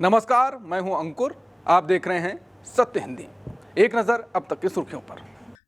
नमस्कार, मैं हूं अंकुर। आप देख रहे हैं सत्य हिंदी। एक नजर अब तक की सुर्खियों पर।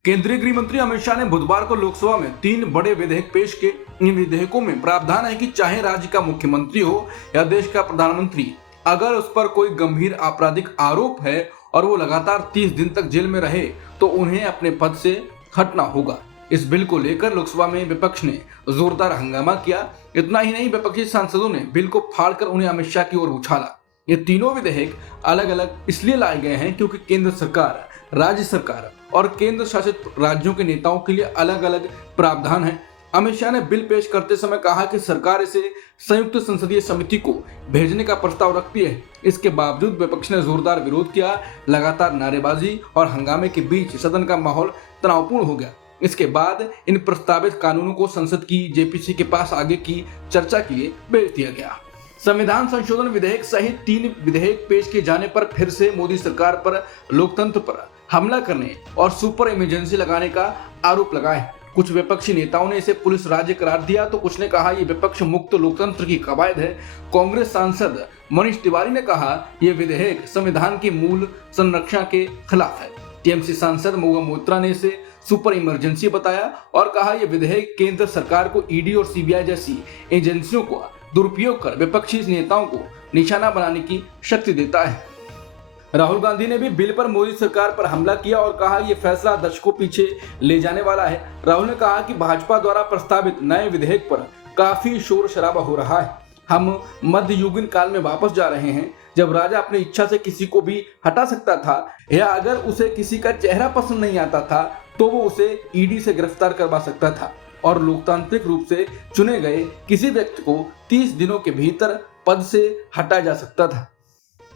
केंद्रीय गृह मंत्री अमित शाह ने बुधवार को लोकसभा में 3 बड़े विधेयक पेश किए। इन विधेयकों में प्रावधान है कि चाहे राज्य का मुख्यमंत्री हो या देश का प्रधानमंत्री, अगर उस पर कोई गंभीर आपराधिक आरोप है और वो लगातार 30 दिन तक जेल में रहे तो उन्हें अपने पद से हटना होगा। इस बिल को लेकर लोकसभा में विपक्ष ने जोरदार हंगामा किया। इतना ही नहीं, विपक्षी सांसदों ने बिल को फाड़कर उन्हें अमित शाह की ओर उछाला। ये तीनों विधेयक अलग अलग इसलिए लाए गए हैं क्योंकि केंद्र सरकार, राज्य सरकार और केंद्र शासित राज्यों के नेताओं के लिए अलग अलग प्रावधान है। अमित शाह ने बिल पेश करते समय कहा कि सरकार इसे संयुक्त संसदीय समिति को भेजने का प्रस्ताव रखती है। इसके बावजूद विपक्ष ने जोरदार विरोध किया। लगातार नारेबाजी और हंगामे के बीच सदन का माहौल तनावपूर्ण हो गया। इसके बाद इन प्रस्तावित कानूनों को संसद की जेपीसी के पास आगे की चर्चा के लिए भेज दिया गया। संविधान संशोधन विधेयक सहित 3 विधेयक पेश किए जाने पर फिर से मोदी सरकार पर लोकतंत्र पर हमला करने और सुपर इमरजेंसी लगाने का आरोप लगाए। कुछ विपक्षी नेताओं ने इसे पुलिस राज्य करार दिया तो कुछ ने कहा यह विपक्ष मुक्त लोकतंत्र की कवायद है। कांग्रेस सांसद मनीष तिवारी ने कहा यह विधेयक संविधान की मूल संरक्षण के खिलाफ है। टीएमसी सांसद महुआ मोइत्रा ने इसे सुपर इमरजेंसी बताया और कहा यह विधेयक केंद्र सरकार को ईडी और सीबीआई जैसी एजेंसियों को दुरुपयोग कर विपक्षी नेताओं को निशाना बनाने की शक्ति देता है। राहुल गांधी ने भी बिल पर मोदी सरकार पर हमला किया और कहा यह फैसला दशकों पीछे ले जाने वाला है। राहुल ने कहा कि भाजपा द्वारा प्रस्तावित नए विधेयक पर काफी शोर शराबा हो रहा है। हम मध्ययुगीन काल में वापस जा रहे हैं, जब राजा अपनी इच्छा से किसी को भी हटा सकता था या अगर उसे किसी का चेहरा पसंद नहीं आता था तो वो उसे ईडी से गिरफ्तार करवा सकता था और लोकतांत्रिक रूप से चुने गए किसी व्यक्ति को 30 दिनों के भीतर पद से हटाया जा सकता था।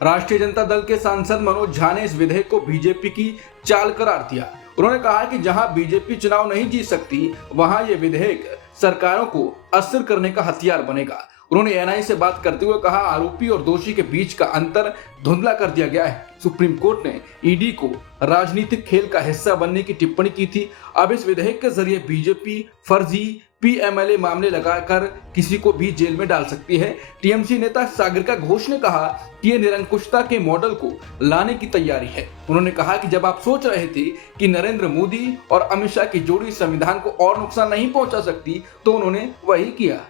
राष्ट्रीय जनता दल के सांसद मनोज झा ने इस विधेयक को बीजेपी की चाल करार दिया। उन्होंने कहा कि जहां बीजेपी चुनाव नहीं जीत सकती वहां यह विधेयक सरकारों को अस्थिर करने का हथियार बनेगा। उन्होंने एनआई से बात करते हुए कहा आरोपी और दोषी के बीच का अंतर धुंधला कर दिया गया है। सुप्रीम कोर्ट ने ईडी को राजनीतिक खेल का हिस्सा बनने की टिप्पणी की थी। अब इस विधेयक के जरिए बीजेपी फर्जी पीएमएलए मामले लगाकर किसी को भी जेल में डाल सकती है। टीएमसी नेता सागरिका घोष ने कहा कि ये निरंकुशता के मॉडल को लाने की तैयारी है। उन्होंने कहा कि जब आप सोच रहे थे कि नरेंद्र मोदी और अमित शाह की जोड़ी संविधान को और नुकसान नहीं पहुंचा सकती तो उन्होंने वही किया।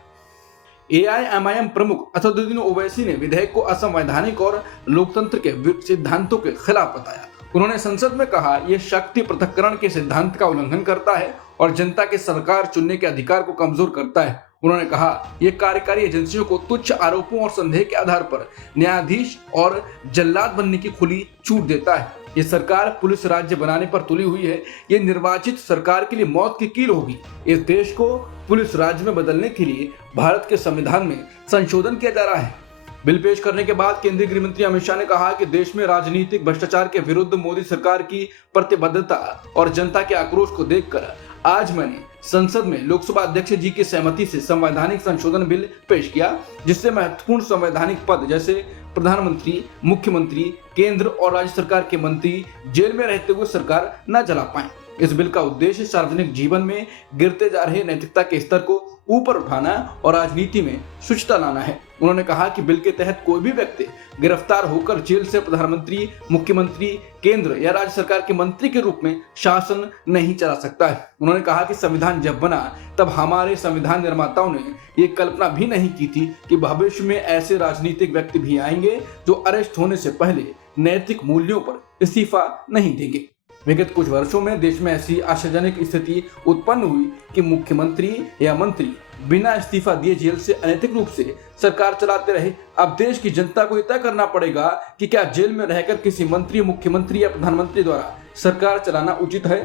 एआईएमआईएम प्रमुख असदुद्दीन ओवैसी ने विधेयक को असंवैधानिक और लोकतंत्र के सिद्धांतों के खिलाफ बताया। उन्होंने संसद में कहा यह शक्ति पृथक्करण के सिद्धांत का उल्लंघन करता है और जनता के सरकार चुनने के अधिकार को कमजोर करता है। उन्होंने कहा यह कार्यकारी एजेंसियों को तुच्छ आरोपों और संदेह के आधार पर न्यायाधीश और जल्लाद बनने की खुली छूट देता है। ये सरकार पुलिस राज्य बनाने पर तुली हुई है। ये निर्वाचित सरकार के लिए मौत की कील होगी। इस देश को पुलिस राज्य में बदलने के लिए भारत के संविधान में संशोधन किया जा रहा है। बिल पेश करने के बाद केंद्रीय गृह मंत्री अमित शाह ने कहा कि देश में राजनीतिक भ्रष्टाचार के विरुद्ध मोदी सरकार की प्रतिबद्धता और जनता के आक्रोश को देखकर आज मैंने संसद में लोकसभा अध्यक्ष जी की सहमति से संवैधानिक संशोधन बिल पेश किया, जिससे महत्वपूर्ण संवैधानिक पद जैसे प्रधानमंत्री, मुख्यमंत्री, केंद्र और राज्य सरकार के मंत्री जेल में रहते हुए सरकार न चला पाए। इस बिल का उद्देश्य सार्वजनिक जीवन में गिरते जा रहे नैतिकता के स्तर को ऊपर उठाना और राजनीति में शुचिता लाना है। उन्होंने कहा कि बिल के तहत कोई भी व्यक्ति गिरफ्तार होकर जेल से प्रधानमंत्री, मुख्यमंत्री, केंद्र या राज्य सरकार के मंत्री के रूप में शासन नहीं चला सकता है। उन्होंने कहा कि संविधान जब बना तब हमारे संविधान निर्माताओं ने ये कल्पना भी नहीं की थी कि भविष्य में ऐसे राजनीतिक व्यक्ति भी आएंगे जो अरेस्ट होने से पहले नैतिक मूल्यों पर इस्तीफा नहीं देंगे। विगत कुछ वर्षों में देश में ऐसी आशाजनक स्थिति उत्पन्न हुई कि मुख्यमंत्री या मंत्री बिना इस्तीफा दिए जेल से अनैतिक रूप से सरकार चलाते रहे। अब देश की जनता को तय करना पड़ेगा कि क्या जेल में रहकर किसी मंत्री, मुख्यमंत्री या प्रधानमंत्री द्वारा सरकार चलाना उचित है।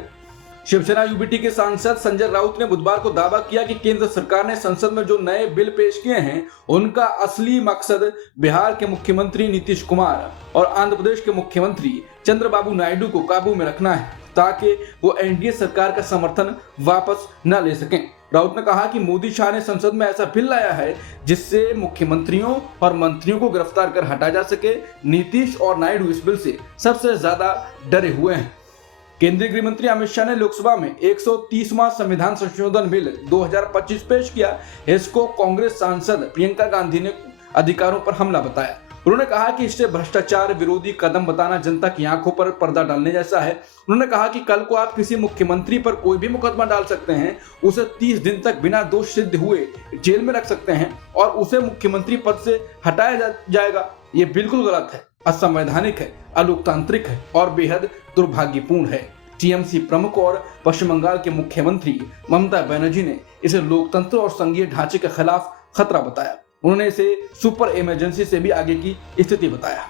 शिवसेना यूबीटी के सांसद संजय राउत ने बुधवार को दावा किया कि केंद्र सरकार ने संसद में जो नए बिल पेश किए हैं उनका असली मकसद बिहार के मुख्यमंत्री नीतीश कुमार और आंध्र प्रदेश के मुख्यमंत्री चंद्रबाबू नायडू को काबू में रखना है ताकि वो एनडीए सरकार का समर्थन वापस न ले सकें। राउत ने कहा कि मोदी शाह ने संसद में ऐसा बिल लाया है जिससे मुख्यमंत्रियों और मंत्रियों को गिरफ्तार कर हटाया जा सके। नीतीश और नायडू इस बिल से सबसे ज्यादा डरे हुए हैं। केंद्रीय गृह मंत्री अमित शाह ने लोकसभा में 130वां संविधान संशोधन बिल 2025 पेश किया। इसको कांग्रेस सांसद प्रियंका गांधी ने अधिकारों पर हमला बताया। उन्होंने कहा कि इससे भ्रष्टाचार विरोधी कदम बताना जनता की आंखों पर पर्दा डालने जैसा है। उन्होंने कहा कि कल को आप किसी मुख्यमंत्री पर कोई भी मुकदमा डाल सकते हैं, उसे 30 दिन तक बिना दोष सिद्ध हुए जेल में रख सकते हैं और उसे मुख्यमंत्री पद से हटाया जाएगा। ये बिल्कुल गलत है, असंवैधानिक है, अलोकतांत्रिक है और बेहद दुर्भाग्यपूर्ण है। टीएमसी प्रमुख और पश्चिम बंगाल के मुख्यमंत्री ममता बनर्जी ने इसे लोकतंत्र और संघीय ढांचे के खिलाफ खतरा बताया। उन्होंने इसे सुपर इमरजेंसी से भी आगे की स्थिति बताया।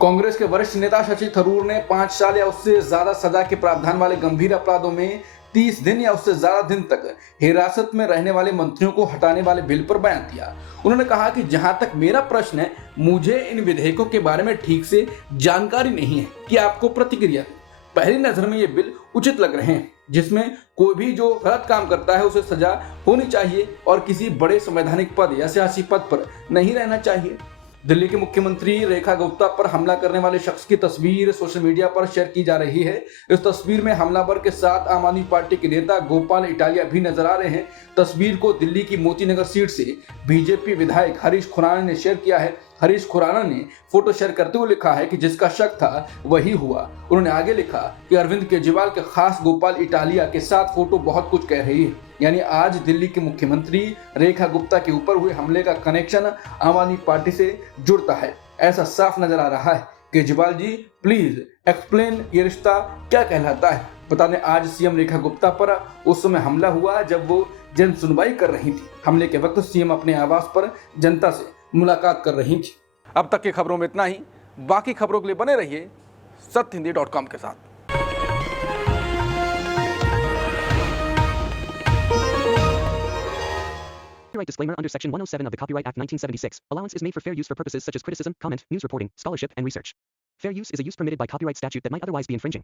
कांग्रेस के वरिष्ठ नेता शशि थरूर ने 5 साल या उससे ज्यादा सजा के प्रावधान वाले गंभीर अपराधों में 30 दिन या उससे ज्यादा दिन तक हिरासत में रहने वाले मंत्रियों को हटाने वाले बिल पर बयान दिया। उन्होंने कहा कि जहां तक मेरा प्रश्न है, मुझे इन विधेयकों के बारे में ठीक से जानकारी नहीं है कि आपको प्रतिक्रिया दें। पहली नजर में ये बिल उचित लग रहे हैं, जिसमें कोई भी जो गलत काम करता है उसे सजा होनी चाहिए और किसी बड़े संवैधानिक पद या सियासी पद पर नहीं रहना चाहिए। दिल्ली के मुख्यमंत्री रेखा गुप्ता पर हमला करने वाले शख्स की तस्वीर सोशल मीडिया पर शेयर की जा रही है। इस तस्वीर में हमलावर के साथ आम आदमी पार्टी के नेता गोपाल इटालिया भी नजर आ रहे हैं। तस्वीर को दिल्ली की मोतीनगर सीट से बीजेपी विधायक हरीश खुराना ने शेयर किया है। हरीश खुराना ने फोटो शेयर करते हुए लिखा है कि जिसका शक था वही हुआ। उन्होंने आगे लिखा कि अरविंद केजरीवाल के खास गोपाल इटालिया के साथ फोटो बहुत कुछ कह रही है। यानी आज दिल्ली के मुख्यमंत्री रेखा गुप्ता के ऊपर हुए हमले का कनेक्शन आम आदमी पार्टी से जुड़ता है, ऐसा साफ नजर आ रहा है। केजरीवाल जी प्लीज एक्सप्लेन, ये रिश्ता क्या कहलाता है। बता दें, आज सीएम रेखा गुप्ता पर उस समय हमला हुआ जब वो जन सुनवाई कर रही थी। हमले के वक्त सीएम अपने आवास पर जनता से मुलाकात कर रही थी। अब तक की खबरों में इतना ही। बाकी खबरों के लिए बने रहिए सत्यहिंदी.com के साथ। Copyright disclaimer under Section 107 of the Copyright Act 1976. Allowance is made for fair use for purposes such as criticism, comment, news reporting, scholarship, and research. Fair use is a use permitted by copyright statute that might otherwise be infringing.